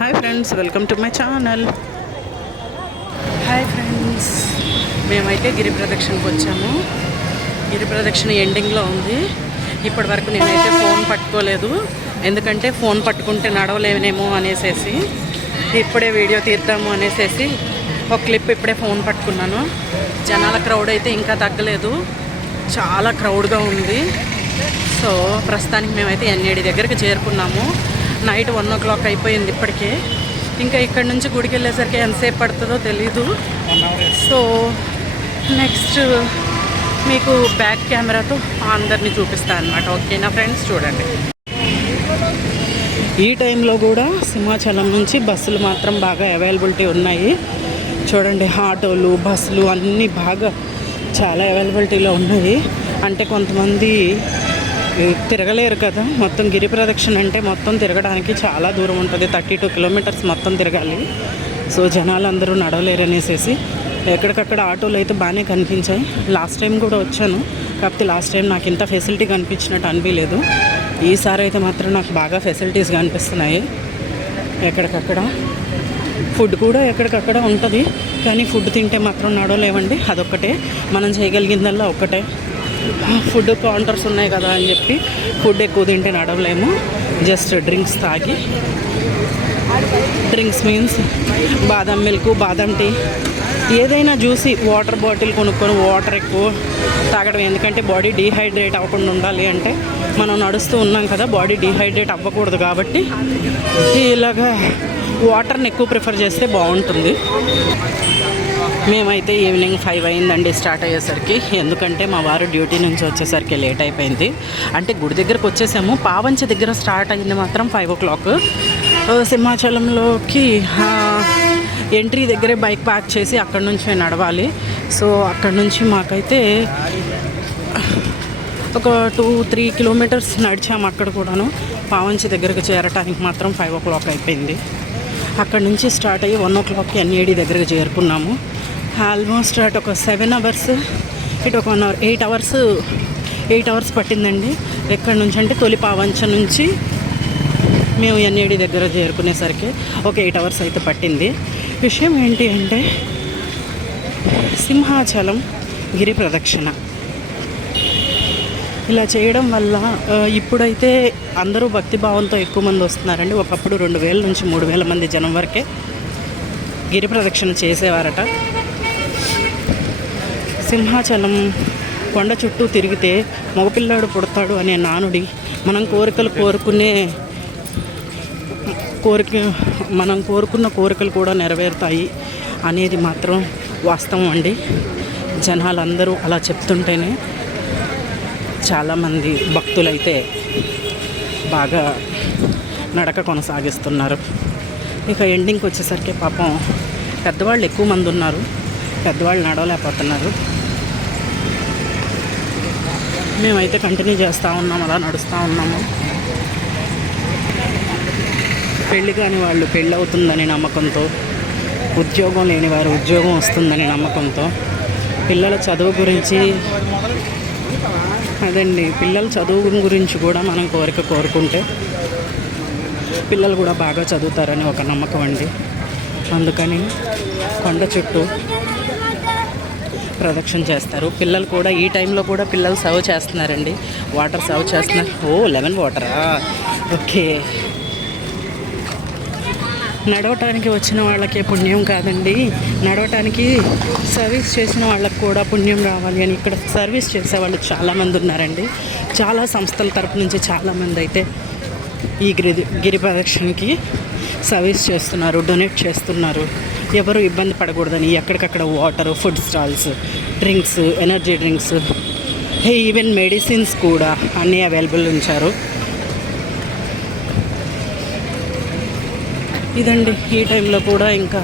Hi friends, welcome to my channel. Hi friends, మేమైతే గిరి ప్రదక్షిణకు వచ్చాము. గిరి ప్రదక్షిణ ఎండింగ్లో ఉంది. ఇప్పటి వరకు నేనైతే ఫోన్ పట్టుకోలేదు, ఎందుకంటే ఫోన్ పట్టుకుంటే నడవలేనేమో అనేసి ఇప్పుడే వీడియో తీద్దాము అనేసి ఒక క్లిప్ ఇప్పుడే ఫోన్ పట్టుకున్నాను. జనాల క్రౌడ్ అయితే ఇంకా తగ్గలేదు, చాలా క్రౌడ్గా ఉంది. సో ప్రస్తుతానికి మేమైతే ఎన్ఏడి దగ్గరికి చేరుకున్నాము. నైట్ 1 o'clock అయిపోయింది ఇప్పటికే. ఇంకా ఇక్కడ నుంచి గుడికి వెళ్ళేసరికి ఎంతసేపు పడుతుందో తెలీదు. సో నెక్స్ట్ మీకు బ్యాక్ కెమెరాతో అందరినీ చూపిస్తాను అనమాట. ఓకేనా ఫ్రెండ్స్, చూడండి. ఈ టైంలో కూడా సింహాచలం నుంచి బస్సులు మాత్రం బాగా అవైలబిలిటీ ఉన్నాయి. చూడండి, ఆటోలు బస్సులు అన్నీ బాగా చాలా అవైలబిలిటీలో ఉన్నాయి. అంటే కొంతమంది తిరగలేరు కదా, మొత్తం గిరి ప్రదక్షిణ అంటే మొత్తం తిరగడానికి చాలా దూరం ఉంటుంది. 32 kilometers మొత్తం తిరగాలి. సో జనాలు అందరూ నడవలేరు అనేసి ఎక్కడికక్కడ ఆటోలు అయితే బాగానే కనిపించాయి. లాస్ట్ టైం కూడా వచ్చాను, కాకపోతే లాస్ట్ టైం నాకు ఇంత ఫెసిలిటీ కనిపించినట్టు అనిపించలేదు. ఈసారి అయితే మాత్రం నాకు బాగా ఫెసిలిటీస్ కనిపిస్తున్నాయి. ఎక్కడికక్కడ ఫుడ్ కూడా ఎక్కడికక్కడ ఉంటుంది, కానీ ఫుడ్ తింటే మాత్రం నడవలేవండి. అదొక్కటే మనం చేయగలిగిందల్లా ఒక్కటే. ఫుడ్ కౌంటర్స్ ఉన్నాయి కదా అని చెప్పి ఫుడ్ ఎక్కువ తింటే నడవలేము. జస్ట్ డ్రింక్స్ తాగి, డ్రింక్స్ మీన్స్ బాదం మిల్క్, బాదం టీ, ఏదైనా జ్యూసి, వాటర్ బాటిల్ కొనుక్కొని వాటర్ ఎక్కువ తాగడం. ఎందుకంటే బాడీ డీహైడ్రేట్ అవ్వకుండా ఉండాలి అంటే మనం నడుస్తూ ఉన్నాం కదా, బాడీ డీహైడ్రేట్ అవ్వకూడదు. కాబట్టి ఇలాగా వాటర్ని ఎక్కువ ప్రిఫర్ చేస్తే బాగుంటుంది. మేమైతే ఈవినింగ్ 5 అయిందండి స్టార్ట్ అయ్యేసరికి. ఎందుకంటే మా వారు డ్యూటీ నుంచి వచ్చేసరికి లేట్ అయిపోయింది. అంటే గుడి దగ్గరకు వచ్చేసాము, పావంచ దగ్గర స్టార్ట్ అయింది మాత్రం 5 o'clock. సింహాచలంలోకి ఎంట్రీ దగ్గరే బైక్ పార్క్ చేసి అక్కడ నుంచి నడవాలి. సో అక్కడ నుంచి మాకైతే ఒక 2-3 kilometers నడిచాము. అక్కడ కూడాను పావంచ దగ్గరకు చేరటానికి మాత్రం 5 o'clock అయిపోయింది. అక్కడ నుంచి స్టార్ట్ అయ్యి 1 o'clock ఎన్ఏడి దగ్గరకు చేరుకున్నాము. ఆల్మోస్ట్ అటు ఒక 7 hours, ఇటు ఒక 1 hour, 8 hours పట్టిందండి. ఎక్కడి నుంచి అంటే తొలి పావంచ నుంచి మేము ఎన్ఏడి దగ్గర చేరుకునేసరికి ఒక 8 hours అయితే పట్టింది. విషయం ఏంటి అంటే సింహాచలం గిరి ప్రదక్షిణ ఇలా చేయడం వల్ల ఇప్పుడైతే అందరూ భక్తిభావంతో ఎక్కువ మంది వస్తున్నారండి. ఒకప్పుడు 2,000 నుంచి 3,000 మంది జనం వరకే గిరి ప్రదక్షిణ చేసేవారట. సింహాచలం కొండ చుట్టూ తిరిగితే మగపిల్లాడు పుడతాడు అనే నానుడి, మనం కోరుకున్న కోరికలు కూడా నెరవేరుతాయి అనేది మాత్రం వాస్తవం అండి. జనాలందరూ అలా చెప్తుంటేనే చాలామంది భక్తులైతే బాగా నడక కొనసాగిస్తున్నారు. ఇక ఎండింగ్కి వచ్చేసరికి పాపం పెద్దవాళ్ళు ఎక్కువ మంది ఉన్నారు, పెద్దవాళ్ళు నడవలేకపోతున్నారు. మేమైతే కంటిన్యూ చేస్తూ ఉన్నాము, అలా నడుస్తూ ఉన్నాము. పెళ్ళి కాని వాళ్ళు పెళ్ళి అవుతుందని నమ్మకంతో, ఉద్యోగం లేని వారు ఉద్యోగం వస్తుందని నమ్మకంతో, పిల్లల చదువు గురించి అదండి, పిల్లల చదువు గురించి కూడా మనం కోరుకుంటే పిల్లలు కూడా బాగా చదువుతారని ఒక నమ్మకం అండి. అందుకని కొండ చుట్టూ ప్రదక్షిణ చేస్తారు. పిల్లలు కూడా ఈ టైంలో కూడా పిల్లలు సర్వ్ చేస్తున్నారండి, వాటర్ సర్వ్ చేస్తున్నారు. లెమన్ వాటరా, ఓకే. నడవటానికి వచ్చిన వాళ్ళకే పుణ్యం కాదండి, నడవటానికి సర్వీస్ చేసిన వాళ్ళకి కూడా పుణ్యం రావాలి అని ఇక్కడ సర్వీస్ చేసేవాళ్ళు చాలామంది ఉన్నారండి. చాలా సంస్థల తరపు నుంచి చాలామంది అయితే ఈ గిరి ప్రదక్షిణకి సర్వీస్ చేస్తున్నారు, డొనేట్ చేస్తున్నారు. ఎవరు ఇబ్బంది పడకూడదని ఎక్కడికక్కడ water, food stalls, drinks, energy drinks, even medicines కూడా అన్నీ అవైలబుల్ ఉంచారు. ఇదండి, ఈ టైంలో కూడా ఇంకా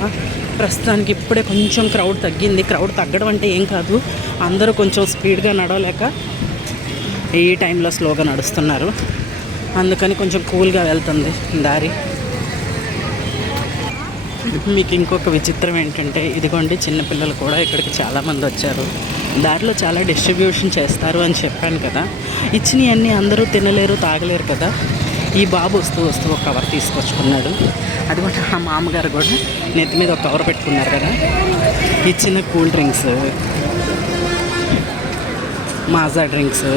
ప్రస్తుతానికి ఇప్పుడే కొంచెం క్రౌడ్ తగ్గింది. క్రౌడ్ తగ్గడం అంటే ఏం కాదు, అందరూ కొంచెం స్పీడ్గా నడవలేక ఈ టైంలో స్లోగా నడుస్తున్నారు. అందుకని కొంచెం కూల్గా వెళ్తుంది దారి. మీకు ఇంకొక విచిత్రం ఏంటంటే, ఇదిగోండి చిన్నపిల్లలు కూడా ఇక్కడికి చాలామంది వచ్చారు. దారిలో చాలా డిస్ట్రిబ్యూషన్ చేస్తారు అని చెప్పాను కదా, ఇచ్చినవన్నీ అందరూ తినలేరు, తాగలేరు కదా. ఈ బాబు వస్తూ ఒక కవర్ తీసుకొచ్చుకున్నాడు. అది కూడా ఆ మామగారు కూడా నెత్తి మీద ఒక కవర్ పెట్టుకున్నారు కదా. ఇచ్చిన cool drinks, Maaza drinks,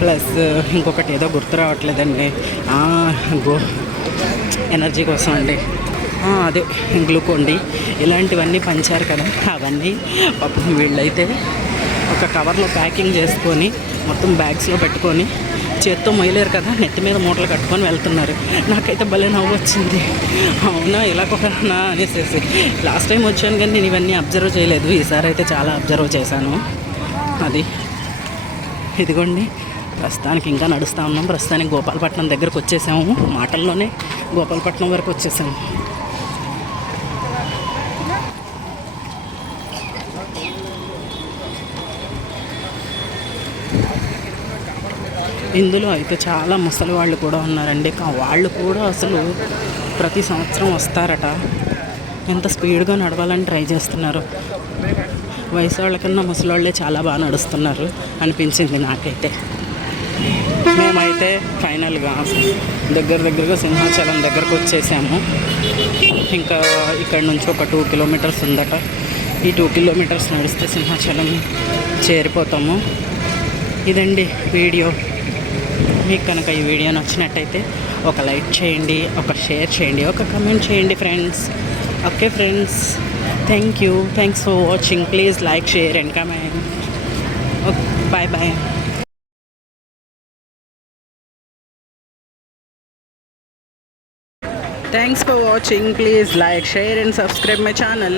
plus ఇంకొకటి ఏదో గుర్తు రావట్లేదండి, ఎనర్జీ కోసం అండి, అదే గ్లూకోండి, ఇలాంటివన్నీ పంచారు కదా. అవన్నీ పాపం వీళ్ళైతే ఒక కవర్లో ప్యాకింగ్ చేసుకొని మొత్తం బ్యాగ్స్లో పెట్టుకొని చేత్తో మొయ్యలేరు కదా, నెత్తి మీద మూటలు కట్టుకొని వెళ్తున్నారు. నాకైతే భలే నవ్వు వచ్చింది. అవునా ఇలా కొనా అనేసి. లాస్ట్ టైం వచ్చాను కానీ నేను ఇవన్నీ అబ్జర్వ్ చేయలేదు, ఈసారి అయితే చాలా అబ్జర్వ్ చేశాను. అది ఇదిగోండి, ప్రస్తుతానికి ఇంకా నడుస్తూ ఉన్నాం. ప్రస్తుతానికి గోపాలపట్నం దగ్గరకు వచ్చేసాము. మాటల్లోనే గోపాలపట్నం వరకు వచ్చేసాము. ఇందులో అయితే చాలా ముసలి వాళ్ళు కూడా ఉన్నారండి. వాళ్ళు కూడా అసలు ప్రతి సంవత్సరం వస్తారట. ఎంత స్పీడ్గా నడవాలని ట్రై చేస్తున్నారు. వయసు వాళ్ళకన్నా ముసలి వాళ్ళే చాలా బాగా నడుస్తున్నారు అనిపించింది నాకైతే. మేమైతే ఫైనల్గా దగ్గరగా సింహాచలం దగ్గరకు వచ్చేసాము. ఇంకా ఇక్కడ నుంచి ఒక 2 కిలోమీటర్స్ ఉందట. ఈ 2 కిలోమీటర్స్ నడిస్తే సింహాచలం చేరిపోతాము. ఇదండి వీడియో. మీకు కనుక ఈ వీడియో నచ్చినట్టయితే ఒక లైక్ చేయండి, ఒక షేర్ చేయండి, ఒక కమెంట్ చేయండి friends. Okay friends, thanks for watching. Please like, share and comment. Okay, bye. Thanks for watching. Please like, share and subscribe my channel.